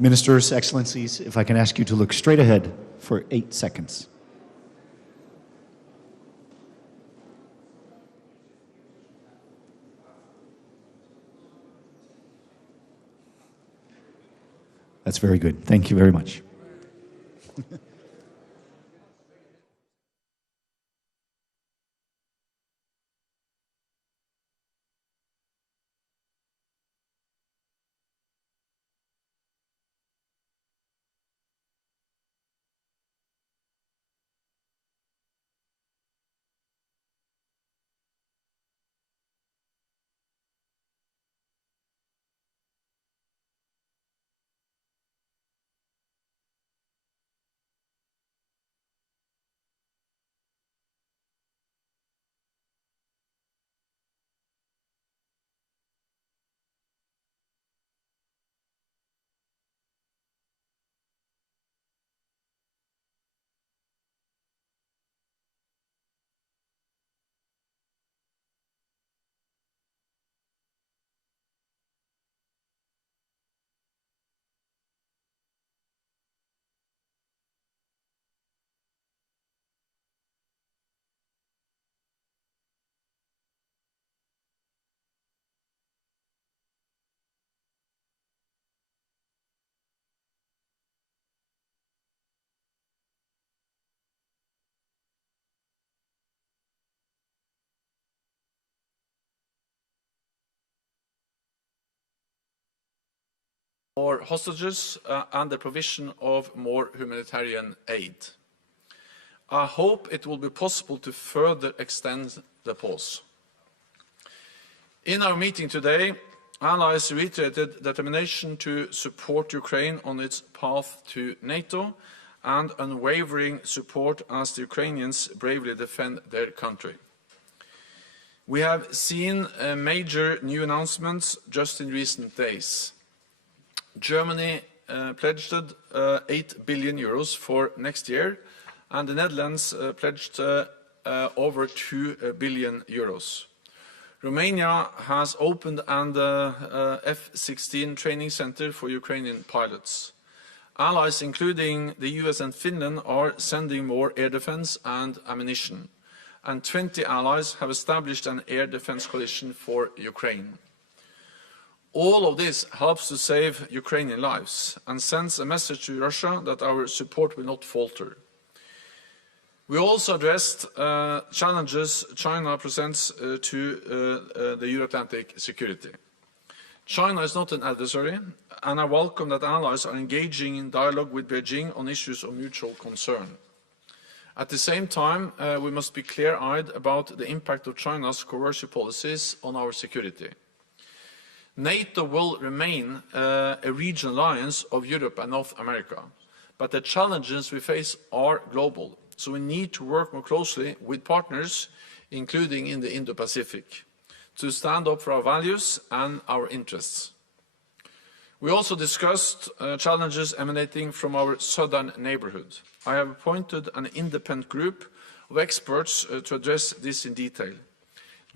Ministers, Excellencies, if I can ask you to look straight ahead for 8 seconds. That's very good. Thank you very much. More hostages and the provision of more humanitarian aid. I hope it will be possible to further extend the pause. In our meeting today, allies reiterated determination to support Ukraine on its path to NATO and unwavering support as the Ukrainians bravely defend their country. We have seen major new announcements just in recent days. Germany pledged 8 billion euros for next year, and the Netherlands pledged over 2 billion euros. Romania has opened an F-16 training center for Ukrainian pilots. Allies, including the US and Finland, are sending more air defense and ammunition, and 20 allies have established an air defense coalition for Ukraine. All of this helps to save Ukrainian lives and sends a message to Russia that our support will not falter. We also addressed challenges China presents to the Euro-Atlantic security. China is not an adversary, and I welcome that allies are engaging in dialogue with Beijing on issues of mutual concern. At the same time, we must be clear-eyed about the impact of China's coercive policies on our security. NATO will remain a regional alliance of Europe and North America, but the challenges we face are global, so we need to work more closely with partners, including in the Indo-Pacific, to stand up for our values and our interests. We also discussed challenges emanating from our southern neighbourhood. I have appointed an independent group of experts to address this in detail.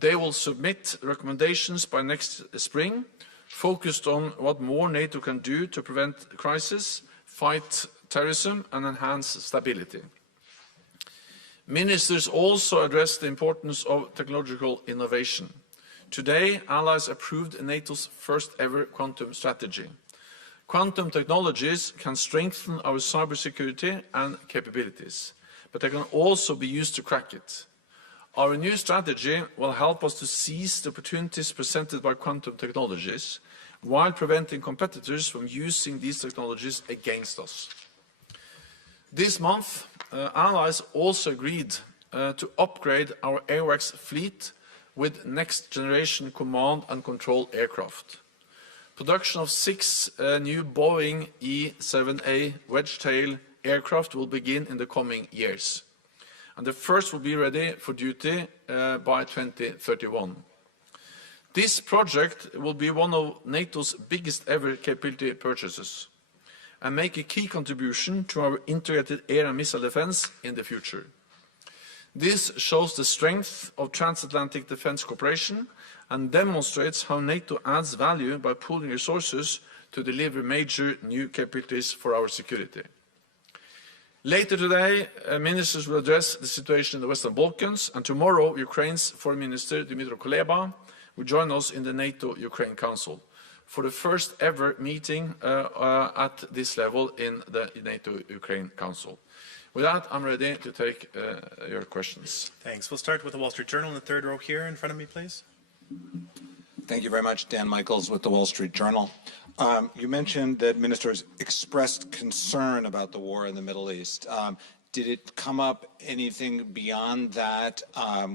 They will submit recommendations by next spring, focused on what more NATO can do to prevent crisis, fight terrorism and enhance stability. Ministers also addressed the importance of technological innovation. Today, allies approved NATO's first ever quantum strategy. Quantum technologies can strengthen our cybersecurity and capabilities, but they can also be used to crack it. Our new strategy will help us to seize the opportunities presented by quantum technologies, while preventing competitors from using these technologies against us. This month, allies also agreed to upgrade our AWACS fleet with next-generation command and control aircraft. Production of 6 new Boeing E-7A wedge-tail aircraft will begin in the coming years, and the first will be ready for duty by 2031. This project will be one of NATO's biggest ever capability purchases and make a key contribution to our integrated air and missile defense in the future. This shows the strength of transatlantic defense cooperation and demonstrates how NATO adds value by pooling resources to deliver major new capabilities for our security. Later today, ministers will address the situation in the Western Balkans, and tomorrow Ukraine's Foreign Minister Dmytro Kuleba will join us in the NATO-Ukraine Council for the first ever meeting at this level in the NATO-Ukraine Council. With that, I'm ready to take your questions. Thanks. We'll start with the Wall Street Journal in the third row here in front of me, please. Thank you very much. Dan Michaels with the Wall Street Journal. You mentioned that ministers expressed concern about the war in the Middle East. Did it come up anything beyond that?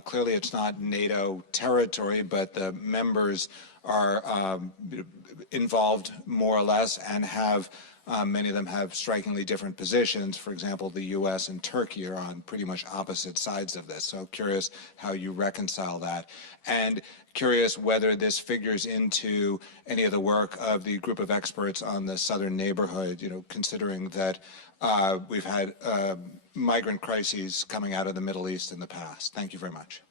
Clearly it's not NATO territory, but the members are involved more or less and have many of them have strikingly different positions. For example, the U.S. and Turkey are on pretty much opposite sides of this. So curious how you reconcile that. And curious whether this figures into any of the work of the group of experts on the southern neighborhood, considering that we've had migrant crises coming out of the Middle East in the past. Thank you very much.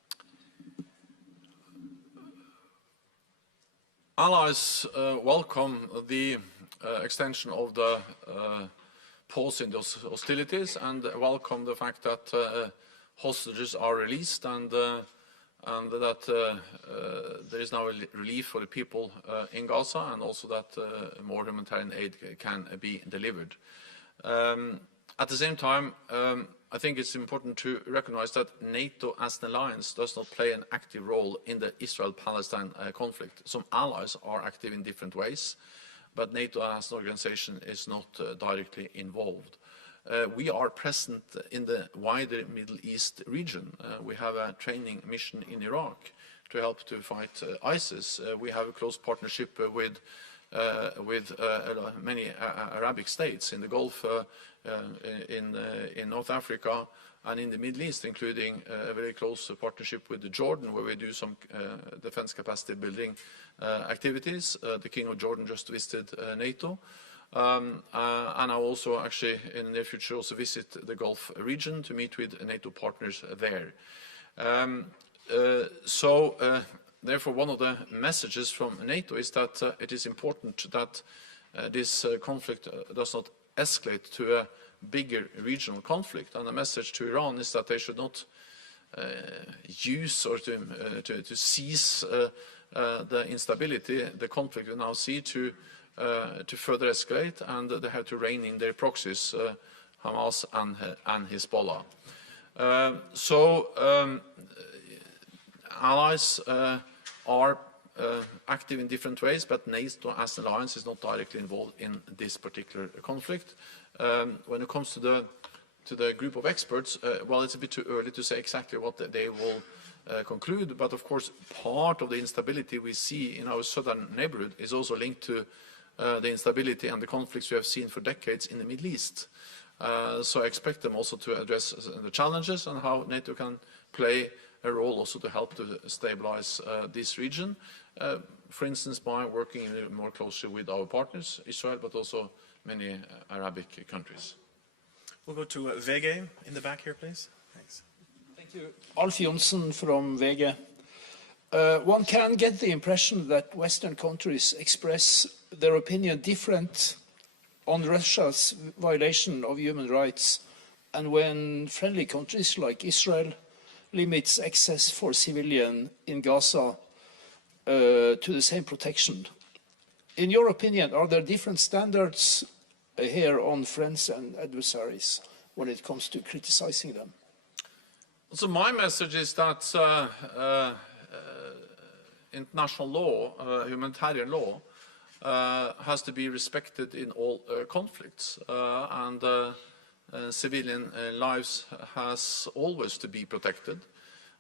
Allies welcome the extension of the pause in those hostilities and welcome the fact that hostages are released and that there is now a relief for the people in Gaza, and also that more humanitarian aid can be delivered. At the same time, I think it's important to recognize that NATO as an alliance does not play an active role in the Israel-Palestine conflict. Some allies are active in different ways, but NATO as an organization is not directly involved. We are present in the wider Middle East region. We have a training mission in Iraq to help to fight ISIS. We have a close partnership with many Arabic states in the Gulf, in North Africa, and in the Middle East, including a very close partnership with Jordan, where we do some defense capacity building activities. The King of Jordan just visited NATO. And I will actually in the near future also visit the Gulf region to meet with NATO partners there. Therefore, one of the messages from NATO is that it is important that this conflict does not escalate to a bigger regional conflict. And the message to Iran is that they should not use or to seize the instability, the conflict we now see, to further escalate, and they have to rein in their proxies, Hamas and Hezbollah. Allies are active in different ways, but NATO as an alliance is not directly involved in this particular conflict. When it comes to the group of experts, well, it's a bit too early to say exactly what they will conclude, but of course part of the instability we see in our southern neighborhood is also linked to the instability and the conflicts we have seen for decades in the Middle East. So I expect them also to address the challenges and how NATO can play a role also to help to stabilize this region, for instance by working more closely with our partners, Israel, but also many Arabic countries. We'll go to VG in the back here, please. Thanks. Thank you. Alf Jonsson from VG. One can get the impression that Western countries express their opinion different on Russia's violation of human rights, and when friendly countries like Israel limits access for civilians in Gaza to the same protection. In your opinion, are there different standards here on friends and adversaries when it comes to criticizing them? So my message is that international law, humanitarian law, has to be respected in all conflicts, and civilian lives has always to be protected,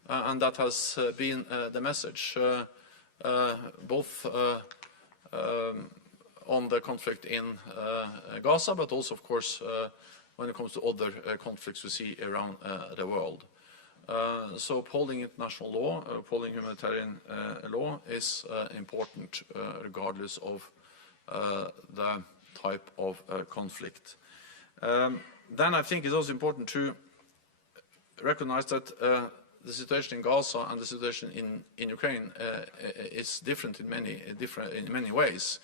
and that has been the message, both on the conflict in Gaza, but also, of course, when it comes to other conflicts we see around the world. So upholding international law, upholding humanitarian law is important regardless of the type of conflict. Then I think it's also important to recognize that the situation in Gaza and the situation in Ukraine is different in many ways.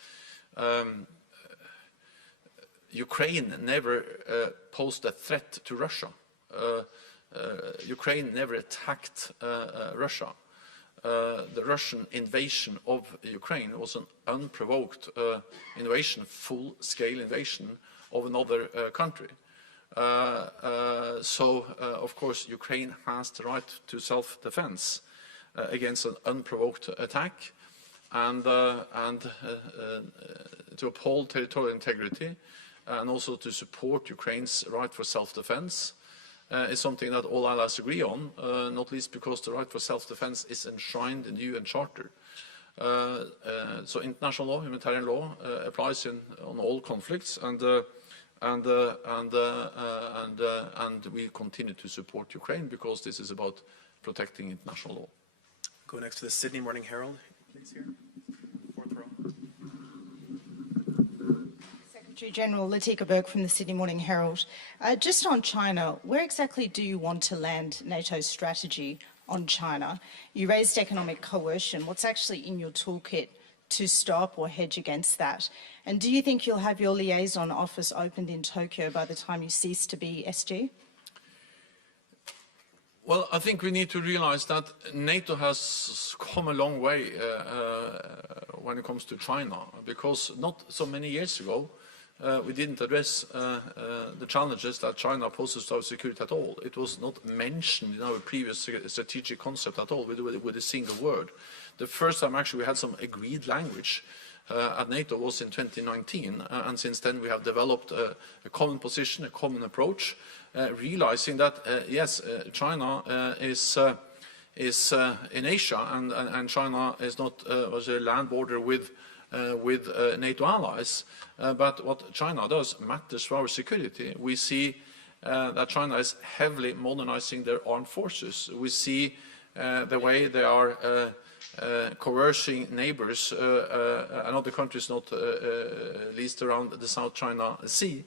Ukraine never posed a threat to Russia. Ukraine never attacked Russia. The Russian invasion of Ukraine was an unprovoked invasion, full-scale invasion of another country. Of course, Ukraine has the right to self-defense against an unprovoked attack, and to uphold territorial integrity, and also to support Ukraine's right for self-defense is something that all allies agree on, not least because the right for self-defense is enshrined in the UN Charter. So international law, humanitarian law, applies on all conflicts, and we continue to support Ukraine because this is about protecting international law. Go next to the Sydney Morning Herald, please, here. Fourth row. Secretary General Latika Berg from the Sydney Morning Herald. Just on China, where exactly do you want to land NATO's strategy on China? You raised economic coercion. What's actually in your toolkit to stop or hedge against that? And do you think you'll have your liaison office opened in Tokyo by the time you cease to be SG? Well, I think we need to realize that NATO has come a long way when it comes to China, because not so many years ago we didn't address the challenges that China poses to our security at all. It was not mentioned in our previous strategic concept at all with a single word. The first time actually we had some agreed language at NATO was in 2019, and since then we have developed a common position, a common approach, realizing that yes, China is in Asia, and China is not was a land border with NATO allies, but what China does matters for our security. We see that China is heavily modernizing their armed forces. We see the way they are coercing neighbors and other countries, not least around the South China Sea.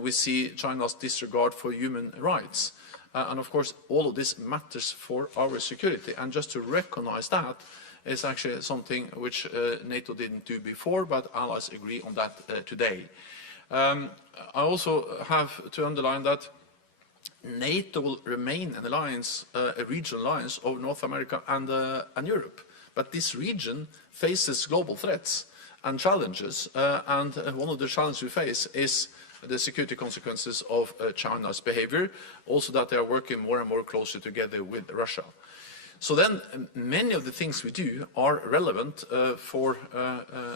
We see China's disregard for human rights. And of course, all of this matters for our security. And just to recognize that is actually something which NATO didn't do before, but allies agree on that today. I also have to underline that NATO will remain an alliance, a regional alliance of North America and Europe. But this region faces global threats and challenges, and one of the challenges we face is the security consequences of China's behavior, also that they are working more and more closely together with Russia. So then many of the things we do are relevant for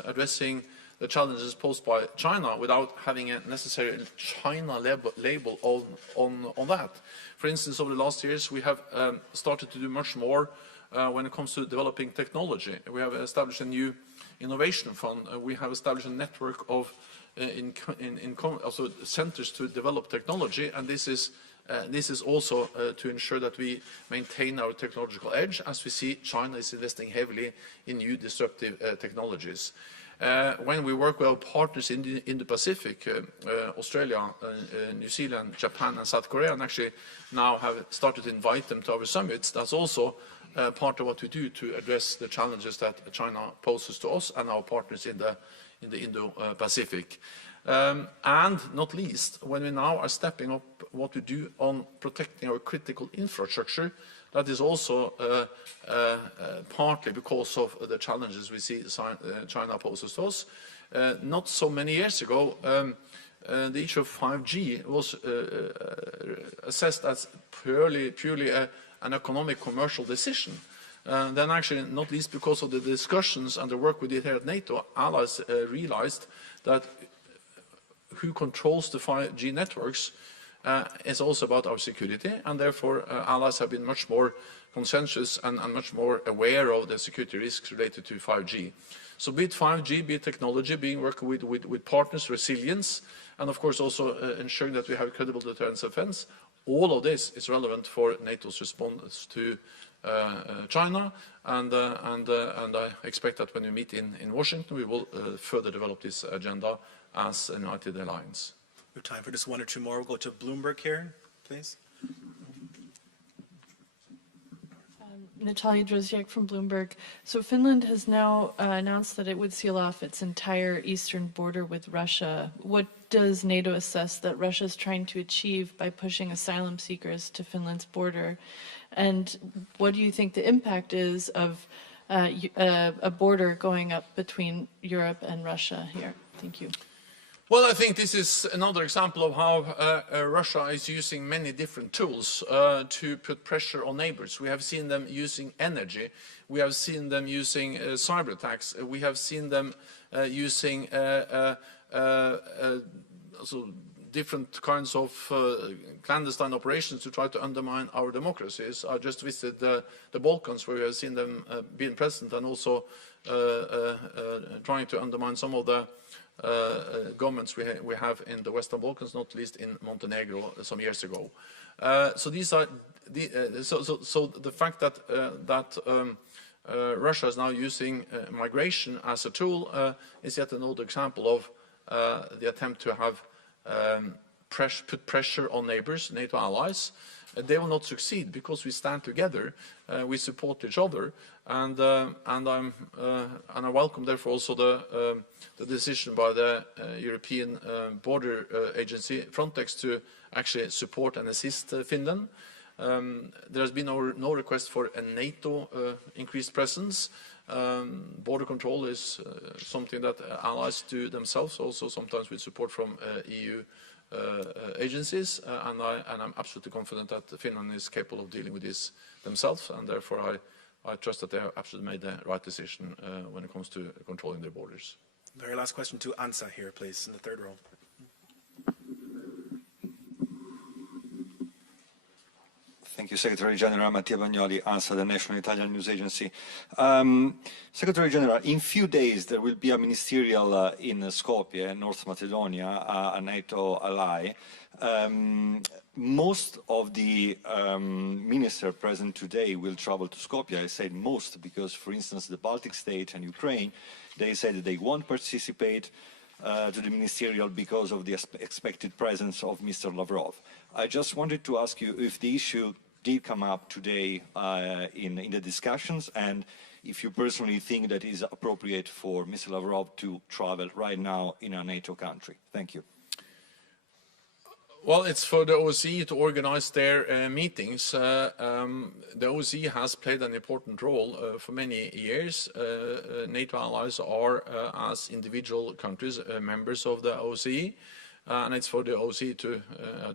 addressing the challenges posed by China without having a necessary China label on that. For instance, over the last years, we have started to do much more when it comes to developing technology. We have established a new innovation fund. We have established a network of also centers to develop technology, and this is also to ensure that we maintain our technological edge, as we see China is investing heavily in new disruptive technologies. When we work with our partners in the Pacific, Australia, New Zealand, Japan and South Korea, and actually now have started to invite them to our summits, that's also part of what we do to address the challenges that China poses to us and our partners in the Indo-Pacific. And not least, when we now are stepping up what we do on protecting our critical infrastructure, that is also partly because of the challenges we see China poses to us. Not so many years ago, the issue of 5G was assessed as purely an economic commercial decision. Then actually, not least because of the discussions and the work we did here at NATO, allies realized that who controls the 5G networks is also about our security, and therefore allies have been much more consensus and much more aware of the security risks related to 5G. So be it 5G, be it technology, being working with partners, resilience, and of course also ensuring that we have credible deterrence defense, all of this is relevant for NATO's response to China, and I expect that when we meet in Washington, we will further develop this agenda as a United Alliance. We have time for just one or two more. We'll go to Bloomberg here, please. Natalia Droziak from Bloomberg. So Finland has now announced that it would seal off its entire eastern border with Russia. What does NATO assess that Russia is trying to achieve by pushing asylum seekers to Finland's border? And what do you think the impact is of a border going up between Europe and Russia here? Thank you. Well, I think this is another example of how Russia is using many different tools to put pressure on neighbors. We have seen them using energy. We have seen them using cyber attacks. We have seen them using different kinds of clandestine operations to try to undermine our democracies. I just visited the Balkans, where we have seen them being present and also trying to undermine some of the governments we have in the Western Balkans, not least in Montenegro some years ago. So these are so the fact that Russia is now using migration as a tool is yet another example of the attempt to have put pressure on neighbors, NATO allies. They will not succeed because we stand together, we support each other, and I welcome therefore also the decision by the European Border Agency, Frontex, to actually support and assist Finland. There has been no request for a NATO increased presence. Border control is something that allies do themselves, also sometimes with support from EU agencies, and I'm absolutely confident that Finland is capable of dealing with this themselves, and therefore I trust that they have absolutely made the right decision when it comes to controlling their borders. Very last question to Ansa here, please, in the third row. Thank you, Secretary General Mattia Bagnoli, ANSA, the National Italian News Agency. Secretary General, in few days there will be a ministerial in Skopje, North Macedonia, a NATO ally. Most of the ministers present today will travel to Skopje. I said most because, for instance, the Baltic states and Ukraine, they said that they won't participate to the ministerial because of the expected presence of Mr. Lavrov. I just wanted to ask you if the issue did come up today in the discussions, and if you personally think that it is appropriate for Mr. Lavrov to travel right now in a NATO country. Thank you. Well, it's for the OSCE to organize their meetings. The OSCE has played an important role for many years. NATO allies are, as individual countries, members of the OSCE, and it's for the OSCE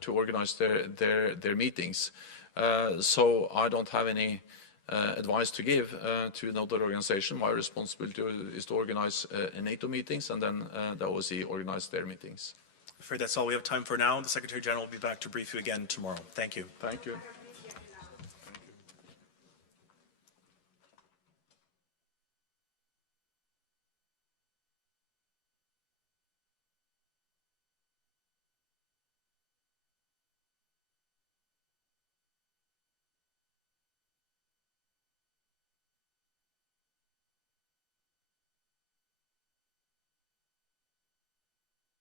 to organize their meetings. So I don't have any advice to give to another organization. My responsibility is to organize NATO meetings, and then the OSCE organize their meetings. I'm afraid that's all we have time for now. The Secretary General will be back to brief you again tomorrow. Thank you. Thank you.